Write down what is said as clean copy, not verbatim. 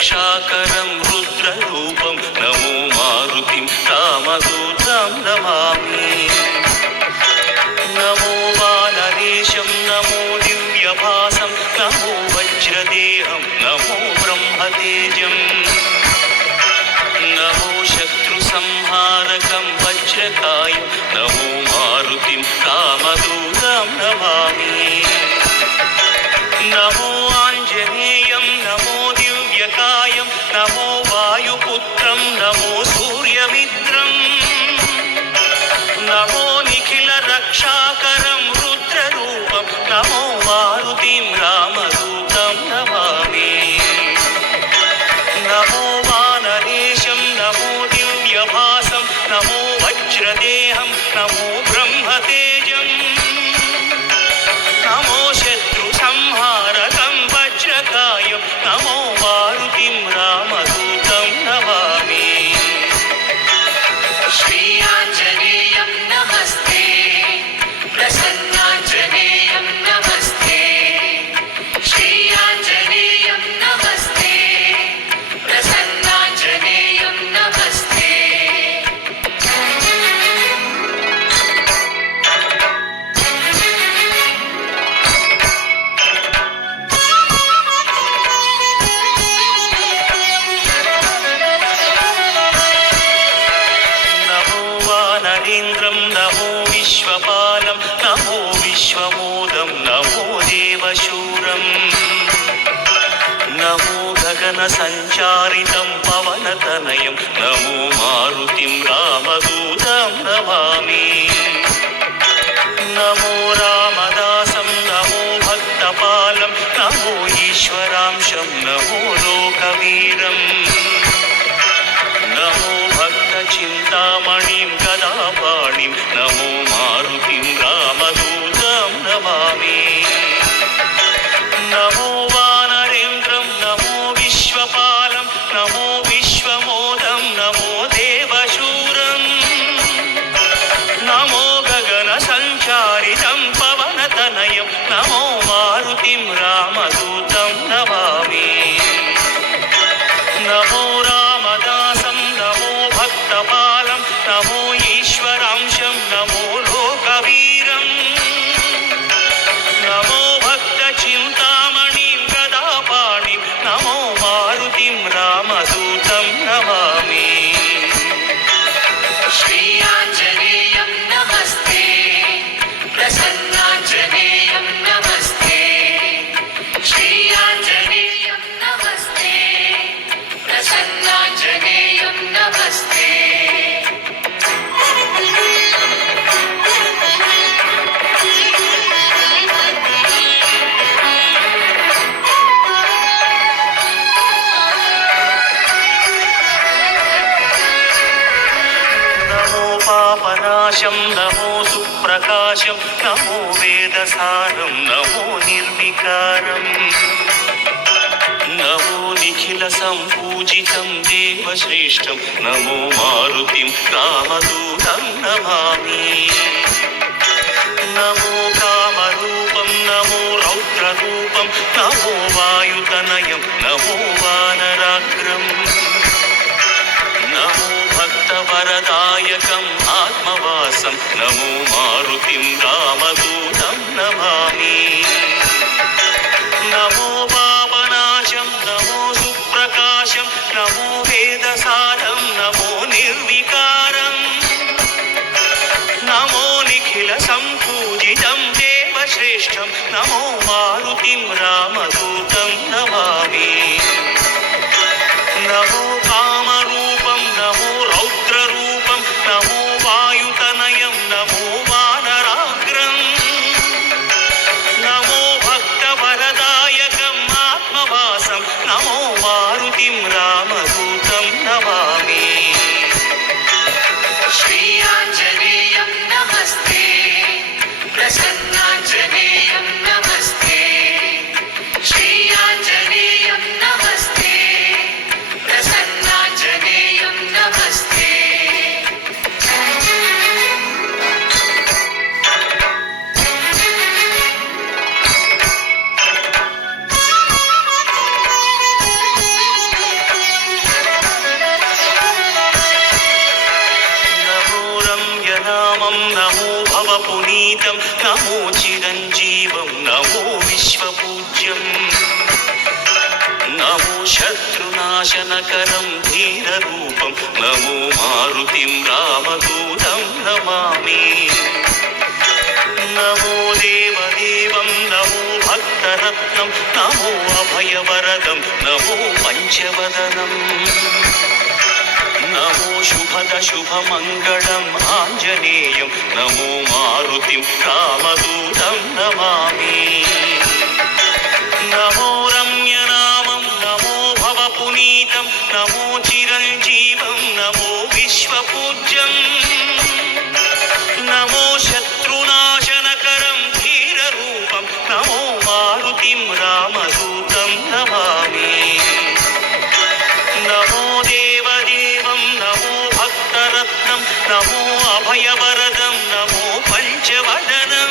रक्षाकरं रुद्ररूपं नमो मारुतिं रामदूतं नमामि। नमो वानरेशं नमो दिव्यभासं नमो वज्रदेहं नमो ब्रह्मतेजं नमो शत्रुसंहारकं वज्रकायं नमो मारुतिं रामदूतं नमामि। नमो आञ्जनेयं नमो दिव्यकायं नमो वायुपुत्रं नमो सूर्यमित्रं नमो निखिलरक्षाकरं रुद्ररूपं नमो मारुतिं रामदूतं नमामि। नमो वानरेशं नमो दिव्यभासं नमो वज्रदेहं नमो ब्रह्मतेजं नमो शत्रुसंहारकं वज्रकायं नमो मारुतिं रामदूतं नमामि। श्रीयाञ्जनेयं नमस्ते प्रसन्नाञ्जनेयं नमस्ते श्रीयाञ्जनेयं नमस्ते प्रसन्नाञ्जनेयं नमस्ते। नमो वानरेन्द्रं नमो विश्वपालं नमो विश्वमोदं नमो देवशूरं नमो गगनसञ्चारितं पवनतनयं नमो मारुतिं रामदूतं नमामि। नमो रामदासं नमो भक्तपालं नमो ईश्वरांशं नमो लोकवीरं नमो भक्तचिन्तामणिं गदापाणिं नमो मारुतिं रामदूतं नमामि। नमो वानरेन्द्रं नमो विश्वपालं नमो विश्वमोदं नमो देवशूरं नमो गगनसञ्चारितं पवनतनयं नमो मारुतिं रामदूतं नमामि। नमो रामदासं नमो भक्तपालं नमो ईश्वरांशं नमो लोकवीरं नमो भक्तचिन्तामणिं गदापाणिं नमो मारुतिं रामदूतं नमामि। श्रीयाञ्जनेयं नमस्ते प्रसन्नाञ्जनेयं नमस्ते श्रीयाञ्जनेयं नमस्ते प्रसन्नाञ्जनेयं नमस्ते। नमो पापनाशं नमो सुप्रकाशं नमो वेदसारं नमो निर्विकारं नमो निखिलसम्पूजितं देवश्रेष्ठं नमो मारुतिं रामदूतं नमामि। नमो कामरूपं नमो रौद्ररूपं नमो वायुतनयं नमो वानराग्रं नमो भक्तवरदायकम् आत्मवासं नमो मारुतिं रामदूतं नमामि। नमो पापनाशं नमो सुप्रकाशं नमो वेदसारं नमो निर्विकारं नमो निखिलसम्पूजितं देवश्रेष्ठं नमो मारुतिं रामदूतं नमामि। नमो कामरूपं नमो रौद्ररूपं नमो वायुतनयं नमो वानराग्रं नमो भक्तवरदायकम् आत्मवासं नमो मारुतिं रामदूतं नमामि। श्रीयाञ्जनेयं नमस्ते प्रसन्नाञ्जनेयं नमस्ते श्रीयाञ्जनेयं नमस्ते प्रसन्नाञ्जनेयं नमस्ते। నమో చిరంజీవం నమో విశ్వపూజ్యం నమో శత్రునాశనకరం ధీరరూపం నమో మారుతిం రామదూతం నమామి నమో దేవదేవం నమో భక్తరత్నం నమో అభయవరదం నమో పంచవదనం నమో శుభద శుభమంగళం ఆంజనేయం నమో మారుతిం రామదూతం నమామి నమో రమ్యనామం నమో భవపునీతం నమో చిరంజీవం నమో విశ్వపూజ్యం నమో శత్రునాశనకరం ధీరరూపం నమో మారుతిం రామదూతం నమామి నమో దేవదేవం నమో భక్తరత్నం నమో అభయవరదం నమో పంచవదనం